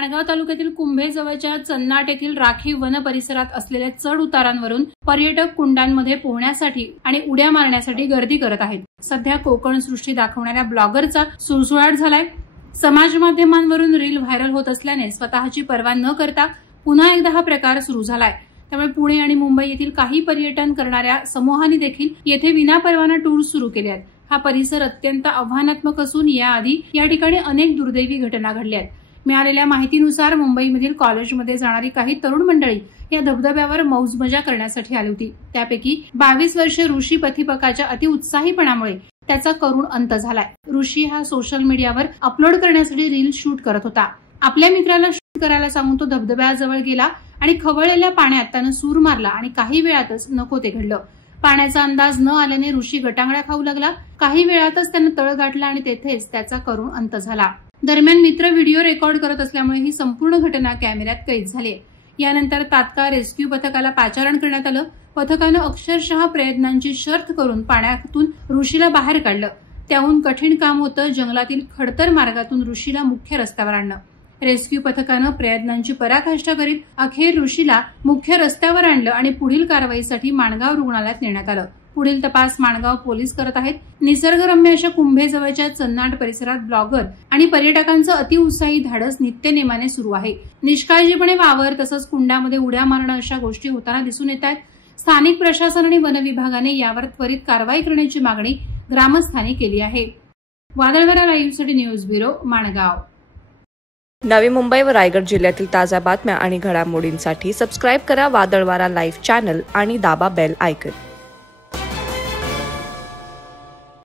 माणगाव तालुक्यातील कुंभेजवळच्या चन्नाट येथील राखीव वन परिसरात असलेल्या चढ उतारांवरून पर्यटक कुंडांमध्ये पोहण्यासाठी आणि उड्या मारण्यासाठी गर्दी करत आहेत। सध्या कोकण सृष्टी दाखवणाऱ्या ब्लॉगरचा सुळसुळाट झालाय। समाज माध्यमांवरून रील व्हायरल होत असल्याने स्वतःची पर्वा न करता पुन्हा एकदा हा प्रकार सुरू झालाय। त्यामुळे पुणे आणि मुंबई येथील काही पर्यटन करणाऱ्या समूहांनी देखील येथे विनापरवाना टूर सुरू केले आहेत। हा परिसर अत्यंत आव्हानात्मक असून याआधी या ठिकाणी अनेक दुर्दैवी घटना घडल्या आहेत। मिळालेल्या माहितीनुसार मुंबईमधील कॉलेजमध्ये जाणारी काही तरुण मंडळी या धबधब्यावर मौज मजा करण्यासाठी आली होती। त्यापैकी 22 वर्षीय ऋषी पथिपकाच्या अतिउत्साहीपणामुळे त्याचा करुण अंत झालाय। ऋषी हा सोशल मीडियावर अपलोड करण्यासाठी रील शूट करत होता। आपल्या मित्राला शूट करायला सांगून तो धबधब्याजवळ गेला आणि खवळलेल्या पाण्यात त्यानं सूर मारला आणि काही वेळातच नको ते घडलं। पाण्याचा अंदाज न आल्याने ऋषी गटांगळा खाऊ लागला। काही वेळातच त्यानं तळ गाठला आणि तेथेच त्याचा करुण अंत झाला। दरम्यान मित्र व्हिडिओ रेकॉर्ड करत असल्यामुळे ही संपूर्ण घटना कॅमेऱ्यात कैद झाली। यानंतर तात्काळ रेस्क्यू पथकाला पाचारण करण्यात आलं। पथकानं अक्षरशः प्रयत्नांची शर्थ करून पाण्यातून ऋषीला बाहेर काढलं। त्याहून कठीण काम होतं जंगलातील खडतर मार्गातून ऋषीला मुख्य रस्त्यावर आणणं। रेस्क्यू पथकानं प्रयत्नांची पराकाष्ठा करीत अखेर ऋषीला मुख्य रस्त्यावर आणलं आणि पुढील कारवाईसाठी माणगाव रुग्णालयात नेण्यात आलं। पुढील तपास माणगाव पोलीस करत आहेत। निसर्गरम्य अशा कुंभेजवळच्या चन्नाट परिसरात ब्लॉगर आणि पर्यटकांचं अतिउत्साही धाडस नित्यनेमाने सुरू आहे। निष्काळजीपणे वावर तसंच कुंडामध्ये उड्या मारणं अशा गोष्टी होताना दिसून येत आहेत। स्थानिक प्रशासन आणि वन विभागाने यावर त्वरित कारवाई करण्याची मागणी ग्रामस्थांनी केली आहे। वादळवारा लाईव्हसाठी न्यूज ब्युरो माणगाव। नवी मुंबई व रायगड जिल्ह्यातील ताज्या बातम्या आणि घडामोडींसाठी सबस्क्राईब करा वादळवारा लाईव्ह चॅनल आणि दाबा बेल आयकॉन।